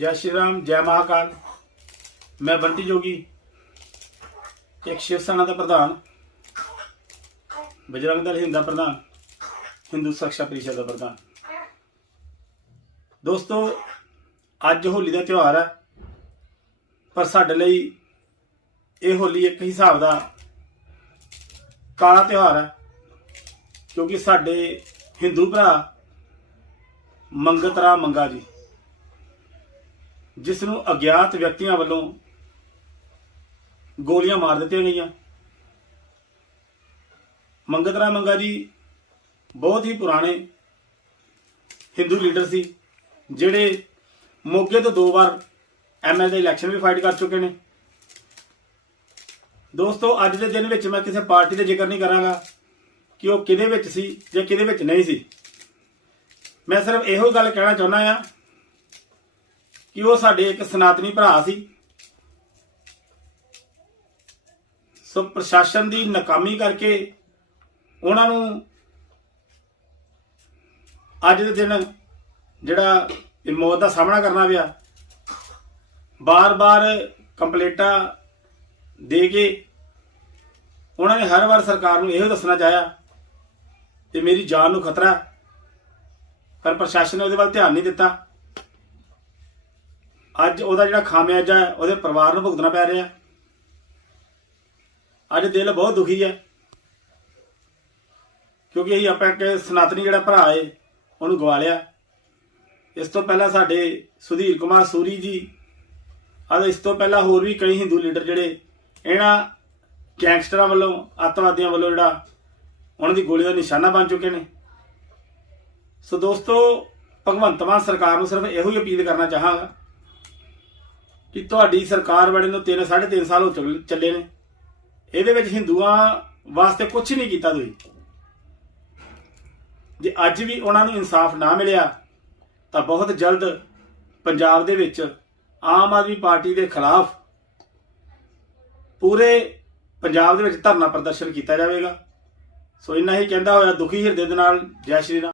ਜੈ ਸ਼੍ਰੀ ਰਾਮ, ਜੈ ਮਹਾਕਾਲ। ਮੈਂ ਬੰਟੀ ਜੋਗੀ, ਇੱਕ ਸ਼ਿਵ ਸੈਨਾ ਦਾ ਪ੍ਰਧਾਨ, ਬਜਰੰਗ ਦਲ ਹਿੰਦ ਦਾ ਪ੍ਰਧਾਨ, ਹਿੰਦੂ ਸੁਰੱਖਿਆ ਪਰਿਸ਼ਦ ਦਾ ਪ੍ਰਧਾਨ। ਦੋਸਤੋ, ਅੱਜ ਹੋਲੀ ਦਾ ਤਿਉਹਾਰ ਹੈ, ਪਰ ਸਾਡੇ ਲਈ ਇਹ ਹੋਲੀ ਇੱਕ ਹਿਸਾਬ ਦਾ ਕਾਲਾ ਤਿਉਹਾਰ ਹੈ, ਕਿਉਂਕਿ ਸਾਡੇ ਹਿੰਦੂ ਭਰਾ ਮੰਗਤ ਰਾਮ ਮੰਗਾ ਜੀ। ਜਿਸ ਨੂੰ ਅਗਿਆਤ ਵਿਅਕਤੀਆਂ ਵੱਲੋਂ ਗੋਲੀਆਂ ਮਾਰ ਦਿੱਤੀਆਂ ਗਈਆਂ। ਮੰਗਤ ਰਾਮ ਮੰਗਾ ਜੀ ਬਹੁਤ ਹੀ ਪੁਰਾਣੇ ਹਿੰਦੂ ਲੀਡਰ ਸੀ, ਜਿਹੜੇ ਮੋਗੇ ਤੋਂ ਦੋ ਵਾਰ ਐਮਐਲ ਦੇ ਇਲੈਕਸ਼ਨ ਵੀ ਫਾਈਟ ਕਰ ਚੁੱਕੇ ਨੇ। ਦੋਸਤੋ, ਅੱਜ ਦੇ ਦਿਨ ਵਿੱਚ ਮੈਂ ਕਿਸੇ ਪਾਰਟੀ ਦਾ ਜ਼ਿਕਰ ਨਹੀਂ ਕਰਾਂਗਾ ਕਿ ਉਹ ਕਿਹਦੇ ਵਿੱਚ ਸੀ ਜਾਂ ਕਿਹਦੇ ਵਿੱਚ ਨਹੀਂ ਸੀ। ਮੈਂ ਸਿਰਫ ਇਹੋ ਗੱਲ ਕਹਿਣਾ ਚਾਹੁੰਦਾ ਆ ਕਿ ਉਹ ਸਾਡੇ ਇੱਕ ਸਨਾਤਨੀ ਭਰਾ ਸੀ। ਸੋ ਪ੍ਰਸ਼ਾਸਨ ਦੀ ਨਾਕਾਮੀ ਕਰਕੇ ਉਹਨਾਂ ਨੂੰ ਅੱਜ ਦੇ ਦਿਨ ਜਿਹੜਾ ਮੌਤ ਦਾ ਸਾਹਮਣਾ ਕਰਨਾ ਪਿਆ। ਬਾਰ-ਬਾਰ ਕੰਪਲੇਟਾਂ ਦੇ ਕੇ ਉਹਨਾਂ ਨੇ ਹਰ ਵਾਰ ਸਰਕਾਰ ਨੂੰ ਇਹੋ ਦੱਸਣਾ ਚਾਹਿਆ ਕਿ ਮੇਰੀ ਜਾਨ ਨੂੰ ਖਤਰਾ ਪਰ ਪ੍ਰਸ਼ਾਸਨ ਨੇ ਉਹਦੇ ਵੱਲ ਧਿਆਨ ਨਹੀਂ ਦਿੱਤਾ। ਅੱਜ ਉਹਦਾ ਜਿਹੜਾ ਖਾਮਿਆਜਾ ਹੈ ਉਹਦੇ ਪਰਿਵਾਰ ਨੂੰ ਭੁਗਤਣਾ ਪੈ ਰਿਹਾ। ਅੱਜ ਦਿਲ ਬਹੁਤ ਦੁਖੀ ਹੈ ਕਿਉਂਕਿ ਅਸੀਂ ਆਪਾਂ ਇੱਕ ਸਨਾਤਨੀ ਜਿਹੜਾ ਭਰਾ ਏ, ਉਹਨੂੰ ਗਵਾ ਲਿਆ ਇਸ ਤੋਂ ਪਹਿਲਾਂ ਸਾਡੇ ਸੁਧੀਰ ਕੁਮਾਰ ਸੂਰੀ ਜੀ ਅਤੇ ਇਸ ਤੋਂ ਪਹਿਲਾਂ ਹੋਰ ਵੀ ਕਈ ਹਿੰਦੂ ਲੀਡਰ ਜਿਹੜੇ, ਇਹਨਾਂ ਗੈਂਗਸਟਰਾਂ ਵੱਲੋਂ, ਅੱਤਵਾਦੀਆਂ ਵੱਲੋਂ ਜਿਹੜਾ, ਉਹਨਾਂ ਦੀ ਗੋਲੀ ਦਾ ਨਿਸ਼ਾਨਾ ਬਣ ਚੁੱਕੇ ਨੇ। ਸੋ ਦੋਸਤੋ, ਭਗਵੰਤ ਮਾਨ ਸਰਕਾਰ ਨੂੰ ਸਿਰਫ ਇਹੋ ਹੀ ਅਪੀਲ ਕਰਨਾ ਚਾਹਾਂਗਾ ਕਿ ਤੁਹਾਡੀ ਸਰਕਾਰ ਬੜੇ ਨੂੰ 3 3.5 ਸਾਲ ਹੋ ਚੱਲ- ਚੱਲੇ ਨੇ। ਇਹਦੇ ਵਿੱਚ ਹਿੰਦੂਆਂ ਵਾਸਤੇ ਕੁਝ ਨਹੀਂ ਕੀਤਾ ਤੁਸੀਂ। ਜੇ ਅੱਜ ਵੀ ਉਹਨਾਂ ਨੂੰ ਇਨਸਾਫ ਨਾ ਮਿਲਿਆ, ਤਾਂ ਬਹੁਤ ਜਲਦ ਪੰਜਾਬ ਦੇ ਵਿੱਚ ਆਮ ਆਦਮੀ ਪਾਰਟੀ ਦੇ ਖਿਲਾਫ ਪੂਰੇ ਪੰਜਾਬ ਦੇ ਵਿੱਚ ਧਰਨਾ ਪ੍ਰਦਰਸ਼ਨ ਕੀਤਾ ਜਾਵੇਗਾ। ਸੋ ਇੰਨਾ ਹੀ ਕਹਿੰਦਾ ਹੋਇਆ, ਦੁਖੀ ਹਿਰਦੇ ਦੇ ਨਾਲ ਜੈ ਸ਼੍ਰੀ ਰਾਮ।